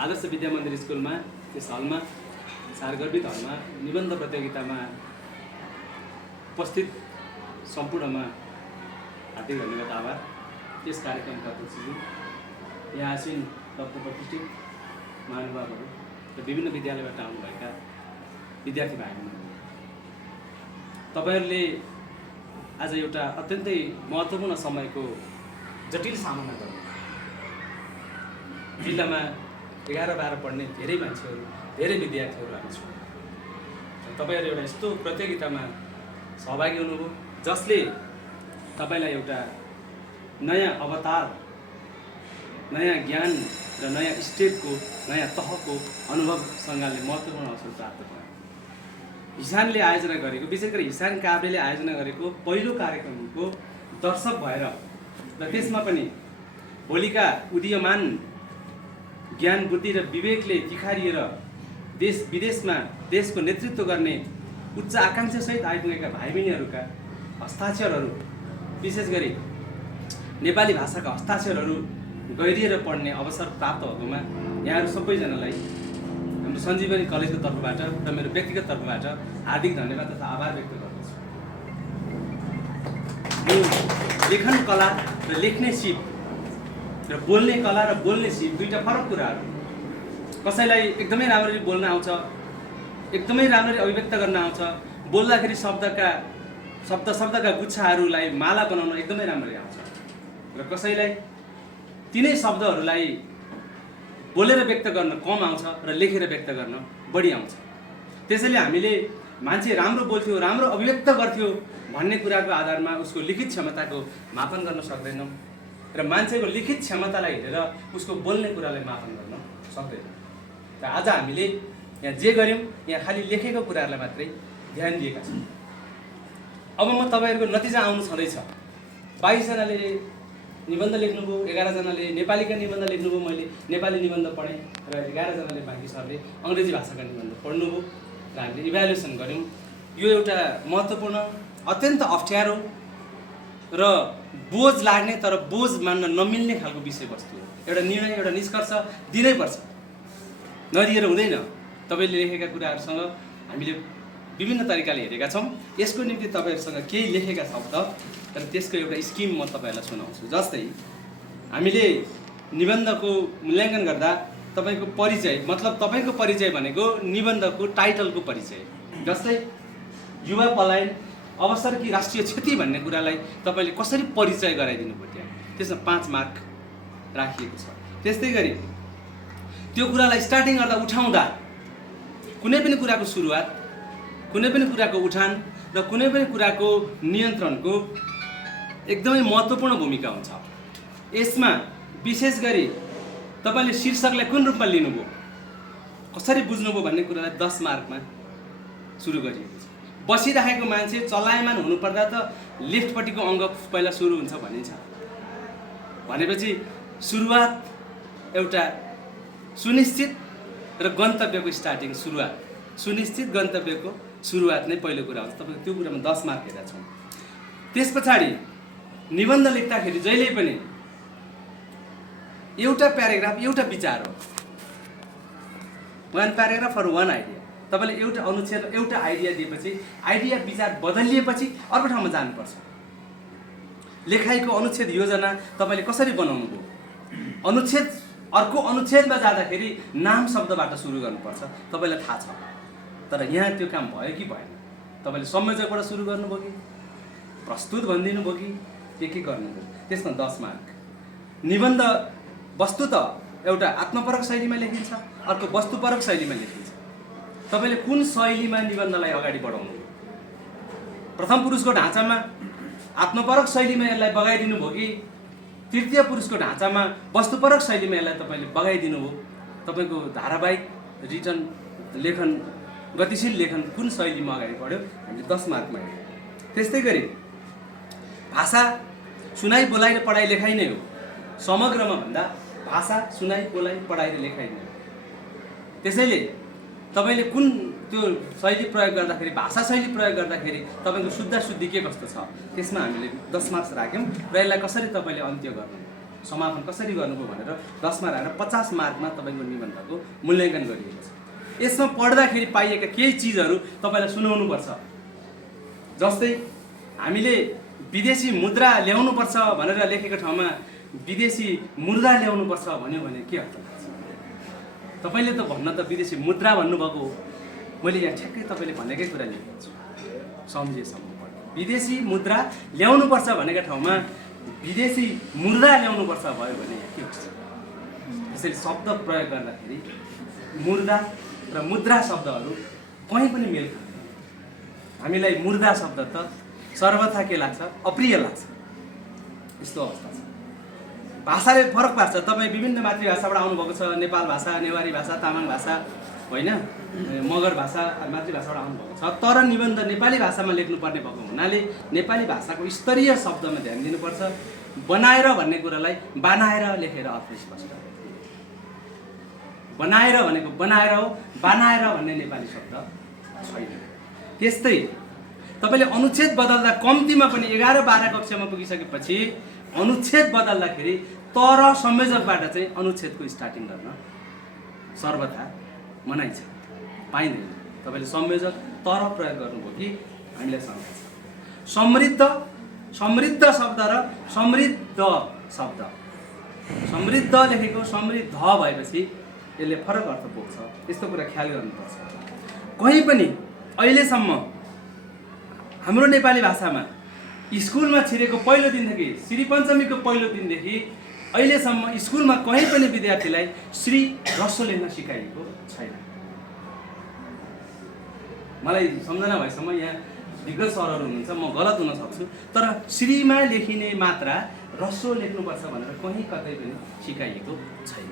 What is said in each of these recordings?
आदर्श विद्या मन्दिर स्कुलमा त्यस हलमा सारगर्भित हलमा निबन्ध प्रतियोगितामा उपस्थित सम्पूर्णमा हार्दिक धन्यवाद आभार। यस कार्यक्रमका अध्यक्षज्यू, यहाँ आसीन तत्त्व प्रतिष्ठित महानुभावहरू र विभिन्न विद्यालयबाट आउनुभएका विद्यार्थी भाइबहिनी, तपाईहरूले आज एउटा अत्यन्तै महत्त्वपूर्ण समयको जटिल सामना गर्नु। जिल्लामा 11-12 पढ्ने धेरै मान्छेहरू, धेरै विद्यार्थीहरू हामी छौँ। तपाईँहरू एउटा यस्तो प्रतियोगितामा सहभागी हुनुभयो जसले तपाईँलाई एउटा नयाँ अवतार, नयाँ ज्ञान र नयाँ स्टेपको, नयाँ तहको अनुभवसँगले महत्त्वपूर्ण अवसर प्राप्त भयो। हिसानले आयोजना गरेको, विशेष गरी हिसान काभ्रेले आयोजना गरेको पहिलो कार्यक्रमको दर्शक भएर र त्यसमा पनि भोलिका उदीयमान ज्ञान, बुद्धि र विवेकले तिखारिएर देश विदेशमा देशको नेतृत्व गर्ने उच्च आकाङ्क्षासहित आइपुगेका भाइबहिनीहरूका हस्ताक्षरहरू, विशेष गरी नेपाली भाषाका हस्ताक्षरहरू गहिरिएर पढ्ने अवसर प्राप्त भएकोमा यहाँहरू सबैजनालाई हाम्रो सञ्जीवनी कलेजको तर्फबाट र मेरो व्यक्तिगत तर्फबाट हार्दिक धन्यवाद तथा आभार व्यक्त गर्दछु। यो लेखन कला र लेख्ने सिप र बोल्ने कला र बोल्ने सिप दुईटा फरक कुराहरू। कसैलाई एकदमै राम्ररी बोल्न आउँछ, एकदमै राम्ररी अभिव्यक्त गर्न आउँछ, बोल्दाखेरि शब्दका गुच्छाहरूलाई माला बनाउन एकदमै राम्ररी आउँछ, र कसैलाई तिनै शब्दहरूलाई बोलेर व्यक्त गर्न कम आउँछ र लेखेर व्यक्त गर्न बढी आउँछ। त्यसैले हामीले मान्छे राम्रो बोल्थ्यो, राम्रो अभिव्यक्त गर्थ्यो भन्ने कुराको आधारमा उसको लिखित क्षमताको मापन गर्न सक्दैनौँ र मान्छेको लिखित क्षमतालाई हेरेर उसको बोल्ने कुरालाई मापन गर्न सक्दैनौँ। र आज हामीले यहाँ जे गऱ्यौँ, यहाँ खालि लेखेको कुराहरूलाई मात्रै ध्यान दिएका छौँ। अब म तपाईँहरूको नतिजा आउनु छँदैछ। 22 जनाले निबन्ध लेख्नुभयो, 11 जनाले नेपालीका निबन्ध लेख्नुभयो, मैले नेपाली निबन्ध पढेँ र 11 जनाले बाँकी सरले अङ्ग्रेजी भाषाका निबन्ध पढ्नुभयो र हामीले इभ्यालुएसन गऱ्यौँ। यो एउटा महत्त्वपूर्ण, अत्यन्त अप्ठ्यारो र बोझ लाग्ने तर बोझ मान्न नमिल्ने खालको विषयवस्तु हो। एउटा निर्णय, एउटा निष्कर्ष दिनै पर्छ, नदिएर हुँदैन। तपाईँले लेखेका कुराहरूसँग हामीले विभिन्न तरिकाले हेरेका छौँ। यसको निम्ति तपाईँहरूसँग केही लेखेका शब्द र त्यसको एउटा स्किम म तपाईँहरूलाई सुनाउँछु। जस्तै हामीले निबन्धको मूल्याङ्कन गर्दा तपाईँको परिचय, मतलब तपाईँको परिचय भनेको निबन्धको टाइटलको परिचय। जस्तै युवा पलायन अवसर कि राष्ट्रिय क्षति भन्ने कुरालाई तपाईँले कसरी परिचय गराइदिनु पर्थ्यो, त्यसमा 5 मार्क राखिएको छ। त्यस्तै गरी त्यो कुरालाई स्टार्टिङ गर्दा उठाउँदा कुनै पनि कुराको सुरुवात, कुनै पनि कुराको उठान र कुनै पनि कुराको नियन्त्रणको एकदमै महत्त्वपूर्ण भूमिका हुन्छ। यसमा विशेष गरी तपाईँले शीर्षकलाई कुन रूपमा लिनुभयो, कसरी बुझ्नुभयो भन्ने कुरालाई 10 मार्कमा सुरु गरिएको छ। बसिरहेको मान्छे चलायमान हुनुपर्दा त लेफ्टपट्टिको अङ्ग पहिला सुरु हुन्छ भनिन्छ। भनेपछि सुरुवात एउटा सुनिश्चित र गन्तव्यको स्टार्टिङ, सुरुवात सुनिश्चित, गन्तव्यको सुरुवात नै पहिलो कुरा हुन्छ। तपाईँको त्यो कुरामा 10 मार्क हेरेका छौँ। त्यस पछाडि निबन्ध लेख्दाखेरि जहिले पनि एउटा प्याराग्राफ, एउटा विचार हो। 1 प्याराग्राफ फर 1 आइडिया। तपाईँले एउटा अनुच्छेद, एउटा आइडिया दिएपछि, आइडिया विचार बदलिएपछि अर्को ठाउँमा जानुपर्छ। लेखाइको अनुच्छेद योजना तपाईँले कसरी बनाउनु भयो, अनुच्छेद अर्को अनुच्छेदमा जाँदाखेरि नाम शब्दबाट सुरु गर्नुपर्छ, तपाईँलाई थाहा छ। तर यहाँ त्यो काम भयो कि भएन? तपाईँले संयोजकबाट सुरु गर्नुभयो कि प्रस्तुत भनिदिनु भयो कि के गर्नुभयो? त्यसमा 10 मार्क। निबन्ध वस्तुत एउटा आत्मपरक शैलीमा लेखिन्छ, अर्को वस्तुपरक शैलीमा लेखिन्छ। तपाईँले कुन शैलीमा निबन्धलाई अगाडि बढाउनु भयो? प्रथम पुरुषको ढाँचामा आत्मपरक शैलीमा यसलाई बगाइदिनु भयो कि तृतीय पुरुषको ढाँचामा वस्तुपरक शैलीमा यसलाई तपाईँले बगाइदिनु भयो? तपाईँको धारावाहिक रिटर्न लेखन, गतिशील लेखन कुन शैलीमा अगाडि बढ्यो? हामीले 10 मार्कमा हेऱ्यौँ। त्यस्तै गरी भाषा सुनाइ, बोलाइ र पढाइ लेखाइ नै हो। समग्रमा भन्दा भाषा सुनाइ, बोलाइ, पढाइ र लेखाइ नै हो। त्यसैले तपाईँले कुन त्यो शैली प्रयोग गर्दाखेरि, भाषा शैली प्रयोग गर्दाखेरि तपाईँको शुद्ध शुद्धि के कस्तो छ, त्यसमा हामीले 10 मार्क्स राख्यौँ र यसलाई कसरी तपाईँले अन्त्य गर्नु समापन कसरी गर्नुभयो भनेर 10 मा राखेर 50 मार्कमा तपाईँको निबन्धको मूल्याङ्कन गरिएको छ। यसमा पढ्दाखेरि पाइएका केही चिजहरू तपाईँलाई सुनाउनुपर्छ। जस्तै हामीले विदेशी मुद्रा ल्याउनुपर्छ भनेर लेखेको ठाउँमा विदेशी मुद्रा ल्याउनुपर्छ भन्यो भने के अर्थ लाग्छ? तपाईँले त भन्न त विदेशी मुद्रा भन्नुभएको हो, मैले यहाँ ठ्याक्कै तपाईँले भनेकै कुरा लेखेको छु, सम्झेसम्म पढ्नु। विदेशी मुद्रा ल्याउनुपर्छ भनेको ठाउँमा विदेशी मुद्रा ल्याउनुपर्छ भयो भने के हुन्छ? त्यसैले शब्द प्रयोग गर्दाखेरि मुद्रा र मुद्रा शब्दहरू कहीँ पनि मेल खाँदैन। हामीलाई मुद्रा शब्द त सर्वथा के लाग्छ? अप्रिय लाग्छ। यस्तो अवस्था छ। भाषाले फरक पार्छ। तपाईँ विभिन्न मातृभाषाबाट आउनुभएको छ, नेपाल भाषा, नेवारी भाषा, तामाङ भाषा, होइन, मगर भाषा मातृभाषाबाट आउनुभएको छ, तर निबन्ध नेपाली भाषामा लेख्नुपर्ने भएको हुनाले नेपाली भाषाको स्तरीय शब्दमा ध्यान दिनुपर्छ। बनाएर भन्ने कुरालाई बनाएर लेखेर अर्थ स्पष्ट। बनाएर भनेको बनाएर हो, बनाएर भन्ने नेपाली शब्द छैन। त्यस्तै तपाईँले अनुच्छेद बदल्दा कम्तीमा पनि 11-12 कक्षामा पुगिसकेपछि अनुच्छेद बदल्दाखेरि तर संयोजकबाट चाहिँ अनुच्छेदको स्टार्टिङ गर्न सर्वथा मनाइ छ, पाइँदैन। तपाईँले संयोजक तर प्रयोग गर्नुभयो कि हामीलाई शङ्का छ। समृद्ध शब्द र समृद्ध शब्द, समृद्ध लेखेको समृद्ध भएपछि यसले फरक अर्थ बोक्छ। यस्तो कुरा ख्याल गर्नुपर्छ। कहीँ पनि अहिलेसम्म हाम्रो नेपाली भाषामा स्कुलमा छिरेको पहिलो दिनदेखि, श्री पञ्चमीको पहिलो दिनदेखि अहिलेसम्म स्कुलमा कहीँ पनि विद्यार्थीलाई श्री ह्रस्व लेख्न सिकाइएको छैन। मलाई सम्झना भएसम्म यहाँ विज्ञ सरहरू हुनुहुन्छ, म गलत हुन सक्छु, तर श्रीमा लेखिने मात्रा ह्रस्व लेख्नुपर्छ भनेर कहीँ कतै पनि सिकाइएको छैन।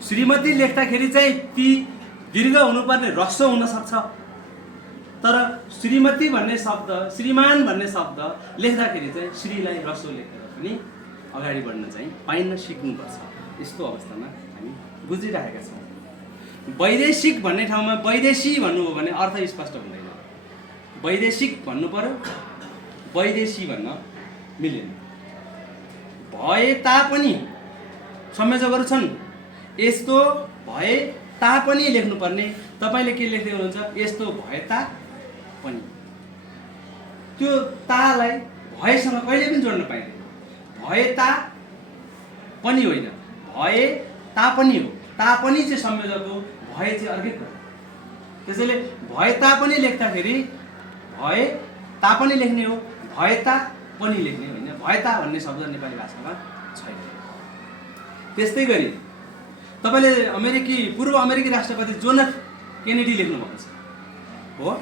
श्रीमती लेख्दाखेरि चाहिँ ती दीर्घ हुनुपर्ने ह्रस्व हुनसक्छ, तर श्रीमती भन्ने शब्द, श्रीमान भन्ने शब्द लेख्दाखेरि चाहिँ श्रीलाई ह्रस्व लेखेर पनि अगाडि बढ्न चाहिँ पाइन्न, सिक्नुपर्छ। यस्तो अवस्थामा हामी बुझिरहेका छौँ। वैदेशिक भन्ने ठाउँमा वैदेशी भन्नुभयो भने अर्थ स्पष्ट हुँदैन। वैदेशिक भन्नु पर्यो, वैदेशी भन्न मिलेन। भए तापनि संयोजकहरू छन्, यस्तो भए तापनि लेख्नुपर्ने। तपाईँले के लेख्दै हुनुहुन्छ? यस्तो भए तापनि। त्यो तालाई भएसँग कहिले पनि जोड्न पाइँदैन। भए तापनि होइन, भए तापनि हो। तापनि चाहिँ संयोजक हो, भए चाहिँ अर्कै कुरा। त्यसैले भए तापनि लेख्दाखेरि भए तापनि लेख्ने हो, भए तापनि लेख्ने होइन। भए ता भन्ने शब्द नेपाली भाषामा छैन। त्यस्तै गरी तपाईँले पूर्व अमेरिकी राष्ट्रपति जोन एफ केनेडी लेख्नुभएको छ हो।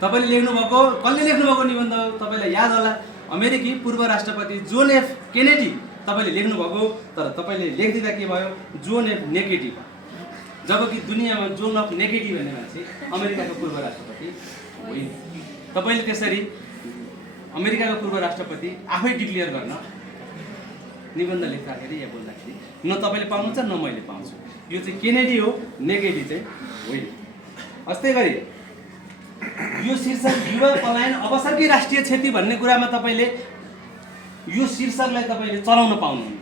तपाईँले लेख्नुभएको, कसले लेख्नुभएको निबन्ध तपाईँलाई याद होला? अमेरिकी पूर्व राष्ट्रपति जोन एफ केनेडी तपाईँले लेख्नुभएको, तर तपाईँले लेखिदिँदा के भयो? जोन एफ नेकेडी भयो। जबकि दुनियाँमा जोन अफ नेकेडी भन्ने मान्छे अमेरिकाको पूर्व राष्ट्रपति होइन। तपाईँले त्यसरी अमेरिकाको पूर्व राष्ट्रपति आफै डिक्लेयर गर्न निबन्ध लेख्दाखेरि या बोल्दाखेरि न तपाईँले पाउनुहुन्छ न मैले पाउँछु। यो चाहिँ केनेडी हो, नेकेडी चाहिँ होइन। अस्तै गरी यो शीर्षक युवा पलायन अवसरकी राष्ट्रिय क्षति भन्ने कुरामा तपाईँले यो शीर्षकलाई तपाईँले चलाउन पाउनुहुन्न।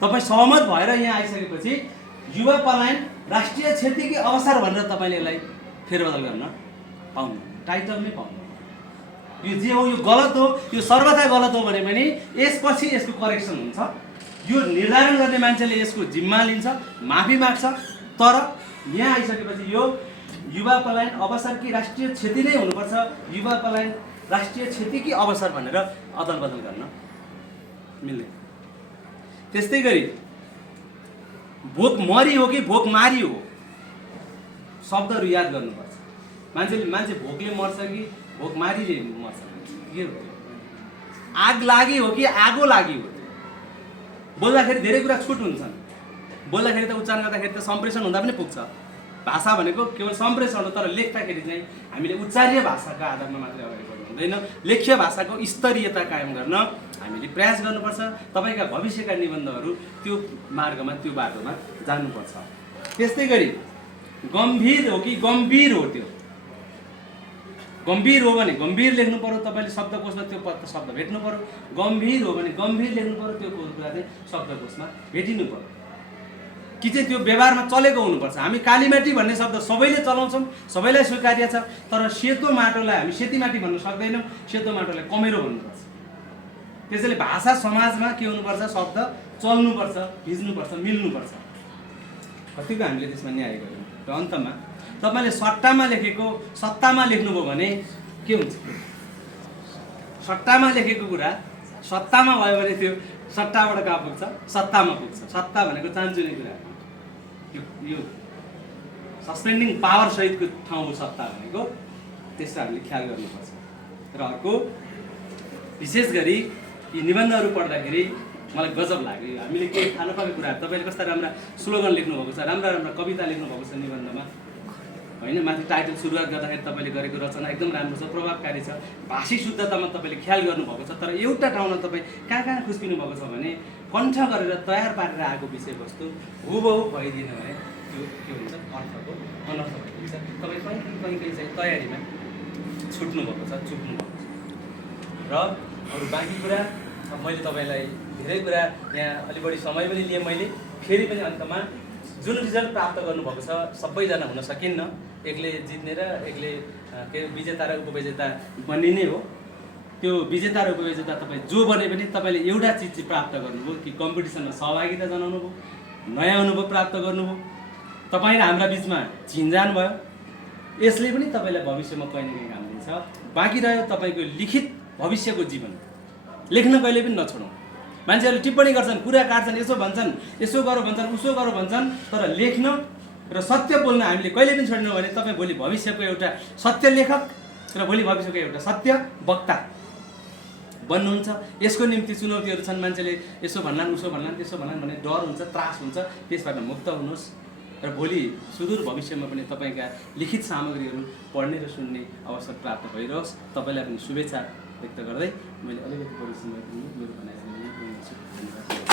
तपाईँ सहमत भएर यहाँ आइसकेपछि युवा पलायन राष्ट्रिय क्षतिकी अवसर भनेर तपाईँले यसलाई फेरबदल गर्न पाउनु, टाइटलमै पाउनु। यो जे हो यो गलत हो, यो सर्वथा गलत हो भने पनि यसपछि यसको करेक्सन हुन्छ। यो निर्धारण गर्ने मान्छेले यसको जिम्मा लिन्छ, माफी माग्छ। तर यहाँ आइसकेपछि यो युवा पलायन अवसरकी राष्ट्रिय क्षति नै हुनुपर्छ, युवा पलायन राष्ट्रिय क्षतिकी अवसर भनेर अदल बदल गर्न मिल्दैन। त्यस्तै गरी भोकमरी हो कि भोकमारी हो, शब्दहरू याद गर्नुपर्छ। मान्छे भोकले मर्छ कि भोकमारीले मर्छ? के हो? आग लागि हो कि आगो लागि हो? बोल्दाखेरि धेरै कुरा छुट हुन्छन्। बोल्दाखेरि त उच्चारण गर्दाखेरि त सम्प्रेषण हुँदा पनि पुग्छ। भाषा भनेको केवल सम्प्रेषण हो, तर लेख्दाखेरि चाहिँ हामीले उच्चार्य भाषाका आधारमा मात्रै अगाडि बढ्नु हुँदैन। लेख्य भाषाको स्तरीयता कायम गर्न हामीले प्रयास गर्नुपर्छ। तपाईँका भविष्यका निबन्धहरू त्यो मार्गमा, त्यो बाटोमा जानुपर्छ। त्यस्तै गरी गम्भीर हो कि गम्भीर हो, त्यो गम्भीर हो भने गम्भीर लेख्नु पर्यो, तपाईँले शब्दकोशमा त्यो शब्द भेट्नु पर्यो। गम्भीर हो भने गम्भीर लेख्नु पर्यो, त्यो कुरा चाहिँ शब्दकोशमा भेटिनु पर्यो। कि चाहिँ त्यो व्यवहारमा चलेको हुनुपर्छ। हामी कालीमाटी भन्ने शब्द सबैले चलाउँछौँ, सबैलाई स्वीकार्य छ, तर सेतो माटोलाई हामी सेती माटी भन्न सक्दैनौँ, सेतो माटोलाई कमेरो भन्नुपर्छ। त्यसैले भाषा समाजमा के हुनुपर्छ, शब्द चल्नुपर्छ, भिज्नुपर्छ, मिल्नुपर्छ। कतिको हामीले त्यसमा न्याय गर्यौँ। र अन्तमा तपाईँले सट्टामा लेखेको सत्तामा लेख्नुभयो भने के हुन्छ? सट्टामा लेखेको कुरा सत्तामा भयो भने त्यो सट्टाबाट कहाँ पुग्छ? सत्तामा पुग्छ। सत्ता भनेको चान्चुने कुरा, यो सस्पेन्डिङ पावर सहितको ठाउँ हो सत्ता भनेको। त्यसो हामीले ख्याल गर्नुपर्छ। र अर्को विशेष गरी यी निबन्धहरू पढ्दाखेरि मलाई गजब लाग्यो। हामीले के थाहा नपाएको कुराहरू, तपाईँले कस्ता राम्रा स्लोगन लेख्नुभएको छ, राम्रा राम्रा कविता लेख्नुभएको छ निबन्धमा, होइन? माथि टाइटल सुरुवात गर्दाखेरि तपाईँले गरेको रचना एकदम राम्रो छ, प्रभावकारी छ, भाषी शुद्धतामा तपाईँले ख्याल गर्नुभएको छ। तर एउटा ठाउँमा तपाईँ कहाँ खुस्किनु भएको छ भने कण्ठ गरेर तयार पारेर आएको विषयवस्तु हुबहु भइदिएन भने त्यो के हुन्छ? अर्थको अनर्थ भइदिन्छ। तपाईँ कहीँ चाहिँ तयारीमा छुट्नु भएको छ, चुक्नु भएको छ। र अरू बाँकी कुरा मैले तपाईँलाई धेरै कुरा यहाँ अलि बढी समय पनि लिएँ मैले। फेरि पनि अन्तमा जुन रिजल्ट प्राप्त गर्नुभएको छ सबैजना हुन सकिन्न, एकले जित्ने र एकले के विजेता र उपविजेता बन्ने नै हो। त्यो विजेता र उपविजेता तपाईँ जो बने पनि तपाईँले एउटा चिज चाहिँ प्राप्त गर्नुभयो कि कम्पिटिसनमा सहभागिता जनाउनु भयो, नयाँ अनुभव प्राप्त गर्नुभयो, तपाईँ र हाम्रा बिचमा चिनजान भयो। यसले पनि तपाईँलाई भविष्यमा कहीँ न कहीँ काम दिन्छ। बाँकी रह्यो तपाईँको लिखित भविष्यको जीवन। लेख्न कहिले पनि नछोडौँ। मान्छेहरूले टिप्पणी गर्छन्, कुरा काट्छन्, यसो भन्छन्, यसो गर भन्छन्, उसो गर भन्छन्, तर लेख्न र सत्य बोल्न हामीले कहिले पनि छोडेनौँ भने तपाईँ भोलि भविष्यको एउटा सत्य लेखक र भोलि भविष्यको एउटा सत्य वक्ता बन्नुहुन्छ। यसको निम्ति चुनौतीहरू छन्। मान्छेले यसो भन्लान्, उसो भन्लान्, त्यसो भन्लान् भन्ने डर हुन्छ, त्रास हुन्छ। त्यसबाट मुक्त हुनुहोस् र भोलि सुदूर भविष्यमा पनि तपाईँका लिखित सामग्रीहरू पढ्ने र सुन्ने अवसर प्राप्त भइरहोस्। तपाईँलाई पनि शुभेच्छा व्यक्त गर्दै मैले अलिकति परिश्रम मेरो भनाइ धन्यवाद।